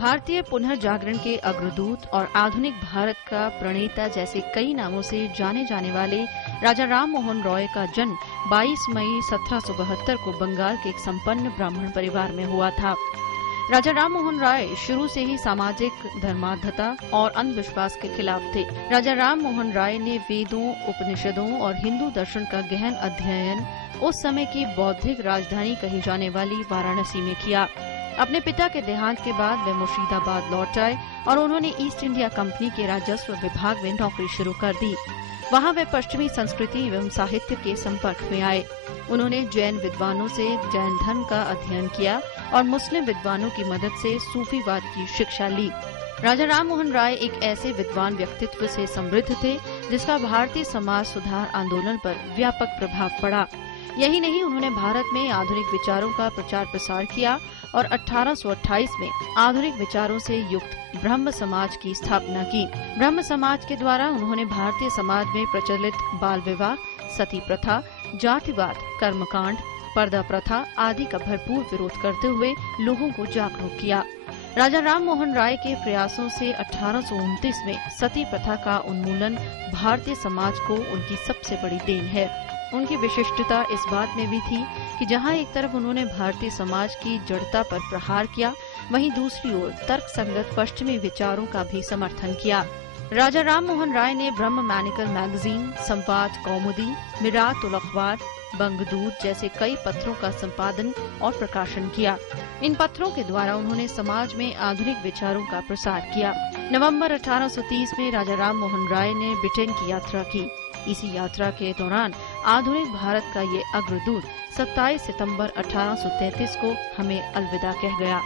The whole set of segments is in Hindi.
भारतीय पुनर्जागरण के अग्रदूत और आधुनिक भारत का प्रणेता जैसे कई नामों से जाने जाने वाले राजा राम मोहन रॉय का जन्म 22 मई 1772 को बंगाल के एक संपन्न ब्राह्मण परिवार में हुआ था। राजा राम मोहन राय शुरू से ही सामाजिक धर्मांधता और अंधविश्वास के खिलाफ थे। राजा राम मोहन राय ने वेदों, उपनिषदों और हिंदू दर्शन का गहन अध्ययन उस समय की बौद्धिक राजधानी कही जाने वाली वाराणसी में किया। अपने पिता के देहांत के बाद वे मुर्शिदाबाद लौट आए और उन्होंने ईस्ट इंडिया कंपनी के राजस्व विभाग में नौकरी शुरू कर दी। वहां वे पश्चिमी संस्कृति एवं साहित्य के संपर्क में आए। उन्होंने जैन विद्वानों से जैन धर्म का अध्ययन किया और मुस्लिम विद्वानों की मदद से सूफीवाद की शिक्षा ली। राजा राम मोहन राय एक ऐसे विद्वान व्यक्तित्व से समृद्ध थे जिसका भारतीय समाज सुधार आंदोलन पर व्यापक प्रभाव पड़ा। यही नहीं, उन्होंने भारत में आधुनिक विचारों का प्रचार प्रसार किया और 1828 में आधुनिक विचारों से युक्त ब्रह्म समाज की स्थापना की। ब्रह्म समाज के द्वारा उन्होंने भारतीय समाज में प्रचलित बाल विवाह, सती प्रथा, जातिवाद, कर्मकांड, पर्दा प्रथा आदि का भरपूर विरोध करते हुए लोगों को जागरूक किया। राजा राम मोहन राय के प्रयासों से 1829 में सती प्रथा का उन्मूलन भारतीय समाज को उनकी सबसे बड़ी देन है। उनकी विशिष्टता इस बात में भी थी कि जहां एक तरफ उन्होंने भारतीय समाज की जड़ता पर प्रहार किया, वहीं दूसरी ओर तर्कसंगत पश्चिमी विचारों का भी समर्थन किया। राजा राम मोहन राय ने ब्रह्म मैनिकल मैगजीन, संवाद कौमुदी, मिरात उल अखबार, बंगदूत जैसे कई पत्रों का संपादन और प्रकाशन किया। इन पत्रों के द्वारा उन्होंने समाज में आधुनिक विचारों का प्रसार किया। नवंबर 1830 में राजा राम मोहन राय ने ब्रिटेन की यात्रा की। इसी यात्रा के दौरान आधुनिक भारत का ये अग्रदूत 27 सितंबर 1833 को हमें अलविदा कह गया।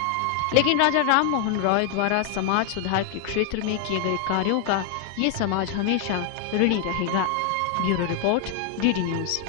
लेकिन राजा राम मोहन रॉय द्वारा समाज सुधार के क्षेत्र में किए गए कार्यों का ये समाज हमेशा ऋणी रहेगा। Bureau report, DD news.